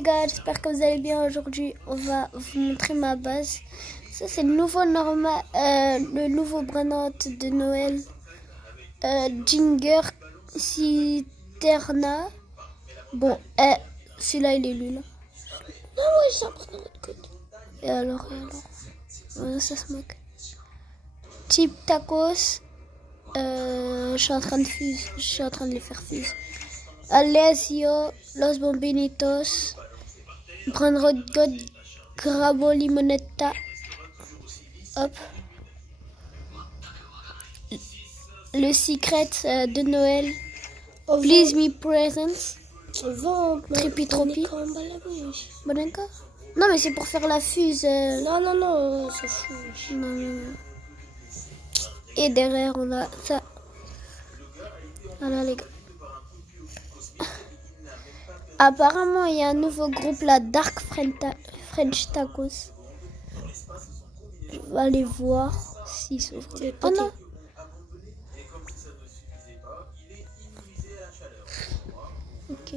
les gars, j'espère que vous allez bien. Aujourd'hui, on va vous montrer ma base. Ça, c'est le nouveau brand de Noël. Ginger Citerna. Bon, celui-là, il est lui, là. Non, ouais, j'ai appris de l'autre côté. Et alors, ça se moque. Chip Tacos. Je suis en train de les faire fuse. Alessio, Los Bombinitos, Brand God, Grabo Limonetta. Hop. Le secret de Noël. Please Me Presents. Trippy Tropi. Bonenka. Non, mais c'est pour faire la fuse. Non, c'est fou. Non. Et derrière, on a ça. Voilà, les gars. Apparemment, il y a un nouveau groupe, la Dark French Tacos. On va aller voir s'ils s'ouvrent. Oh non. Ok.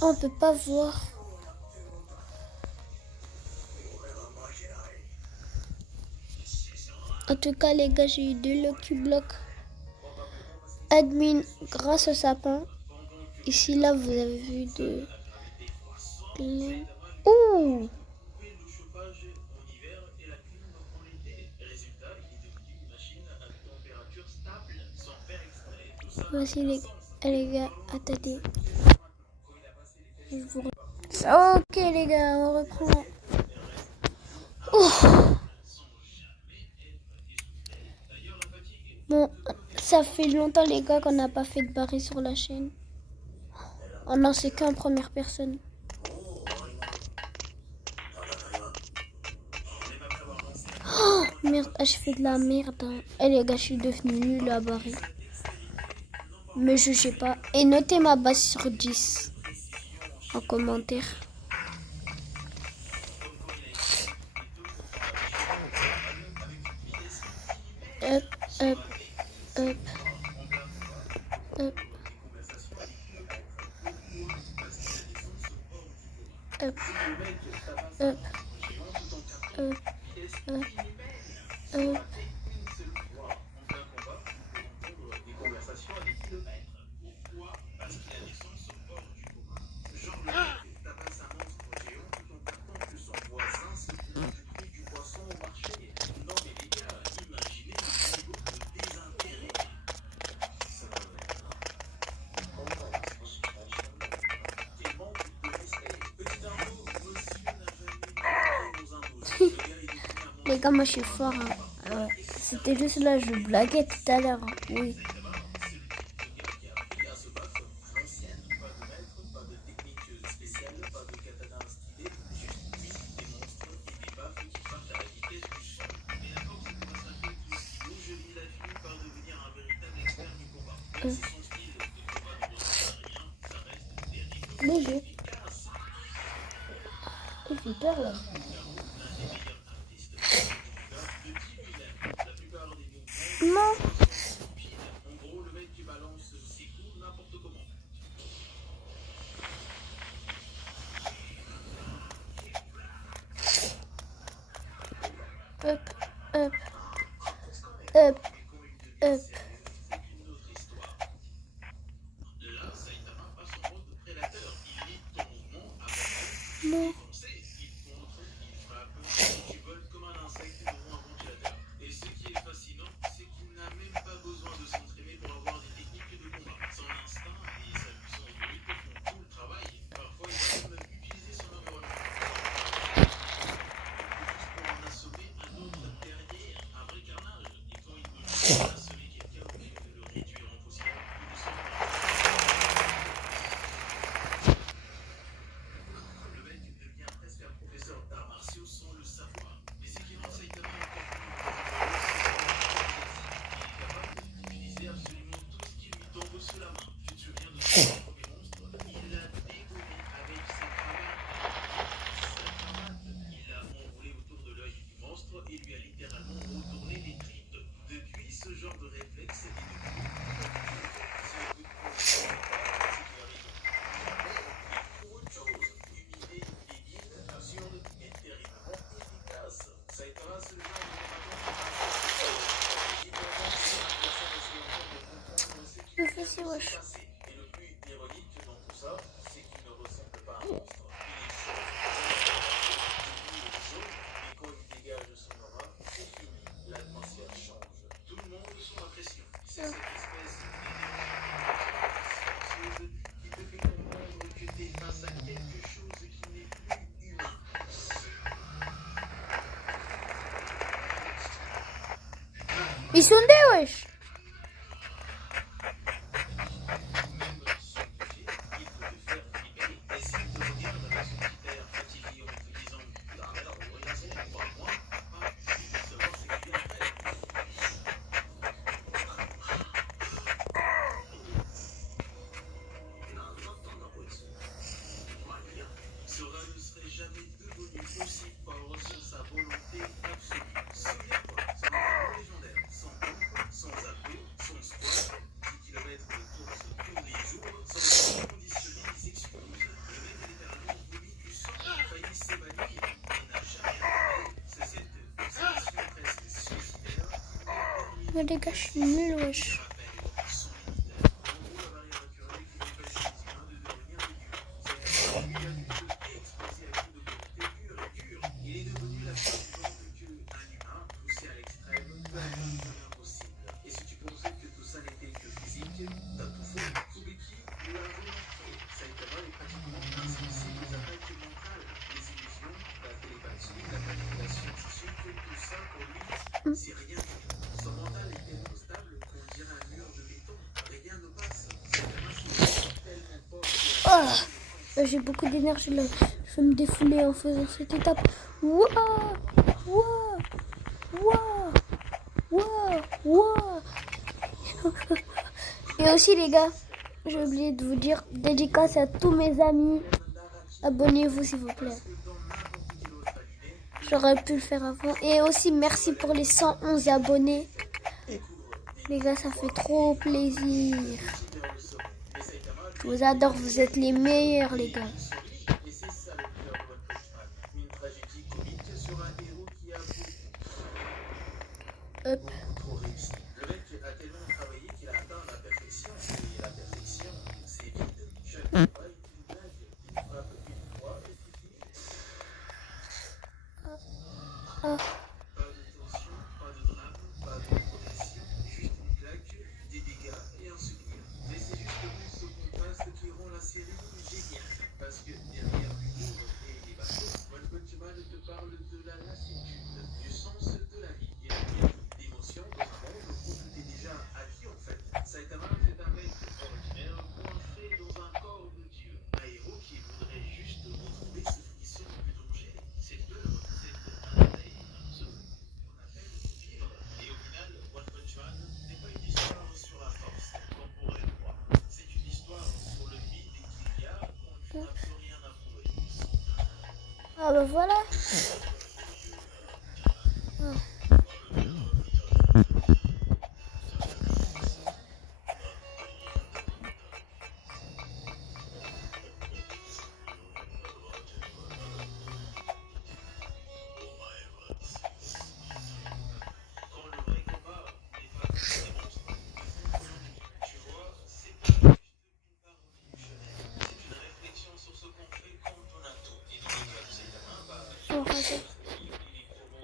Oh, on peut pas voir. En tout cas, les gars, j'ai eu 2 Lucky Block admin grâce au sapin. Ici, là, vous avez vu de... Ouh! Voici les gars, attendez. Ok les gars, on reprend. Bon, ça fait longtemps les gars qu'on n'a pas fait de barré sur la chaîne. Oh non, c'est qu'en première personne. Oh, merde, je fais de la merde. Eh les gars, je suis devenue nulle à barrer. Me jugez pas. Et notez ma base sur 10 en commentaire. Hop, hop, hop, hop. Hop, hop, hop, hop, hop. Les gars, moi je suis fort. Hein. C'était juste là, je blaguais tout à l'heure. Hein. Oui. Bonjour. Il fait peur là. Non. Hop, hop, hop, hop. Non. Et lui a littéralement retourné les tripes. Depuis, ce genre de réflexe est devenu plus facile, wesh. Ils sont des wesh. Mais les gars, je suis nul, wesh. Oh, j'ai beaucoup d'énergie là. Je vais me défouler en faisant cette étape. Wouah, wouah, wouah, wouah, wouah. Et aussi les gars, j'ai oublié de vous dire, dédicace à tous mes amis. Abonnez-vous s'il vous plaît. J'aurais pu le faire avant. Et aussi merci pour les 111 abonnés. Les gars, ça fait trop plaisir. Je vous adore, vous êtes les meilleurs les gars. Hop. Ah. Ah bah voilà.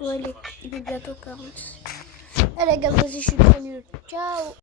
Ouais, il est bientôt 40. Allez les gars, vas-y, je suis trop nul. Ciao.